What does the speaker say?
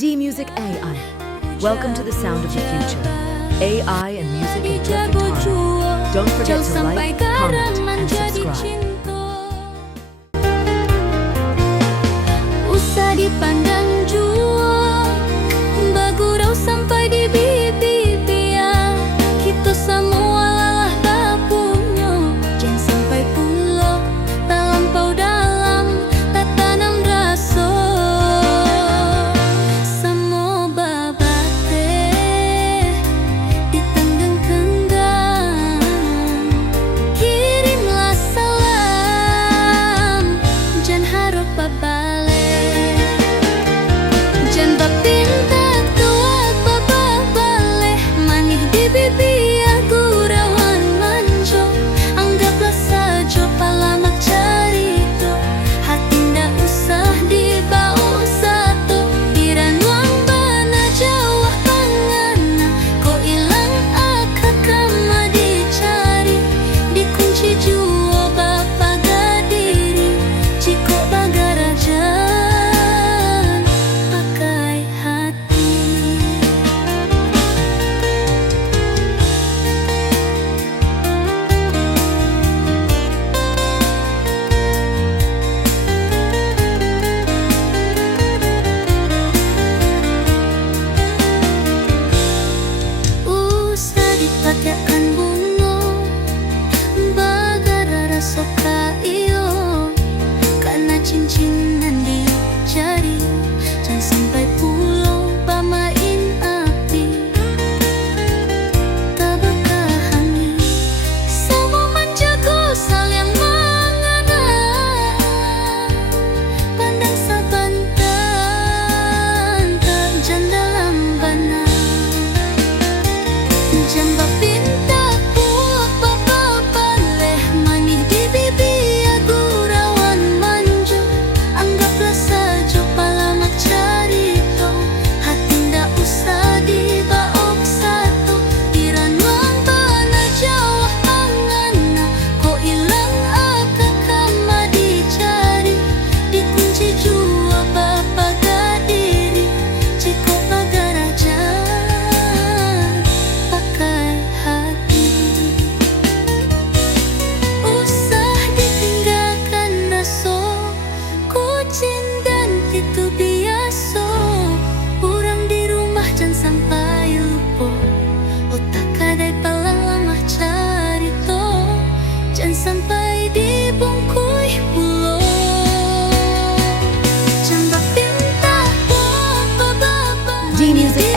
D-Music AI. Welcome to the sound of the future. AI and music in perfect harmony. Don't forget to like, comment, and subscribe. Usah dipandang jua, bagurau sampai di bibir-bibir. Kita semua lelah tak punya, jangan sampai pulau tak lampau dalam, tak tanam rasa. Semua babate ditenggang-tenggang, kirimlah salam, jangan harap babale. Jangan bapinta tuak babak baleh, manih di bibi aku rawan manjo. Anggaplah saja palamak carito, hati ndak usah dibau satu. Piran wang bana jawah pangana, ko ilang akak kama dicari. Dikunci jua bapa gadiri, jiko bagaraja. Pakaian bunga bagara rasa iyo, karena cincinnan di jari. Jangan sampai pulau pamain api, tak berkahani. Semua menjaga saling mengena, pandang sabantan tak jangan dalam bana. Jangan bapinta puak bapa baleh, manih di bibi aku rawan manjo. Anggaplah saja palamak carito, hati ndak usah dibaok satu. Piran wang bana jawah pangana, ko ilang akak kama dicari. Dikunci jua bapa gadiri, jiko bagaraja. Usah ditinggalkan naso, kucing dan itu biasa. Orang di rumah jangan sampai lupa, otak kadai palang lama carito. Jangan sampai dibungkui pulau. Jangan bapinta puak babak D-Music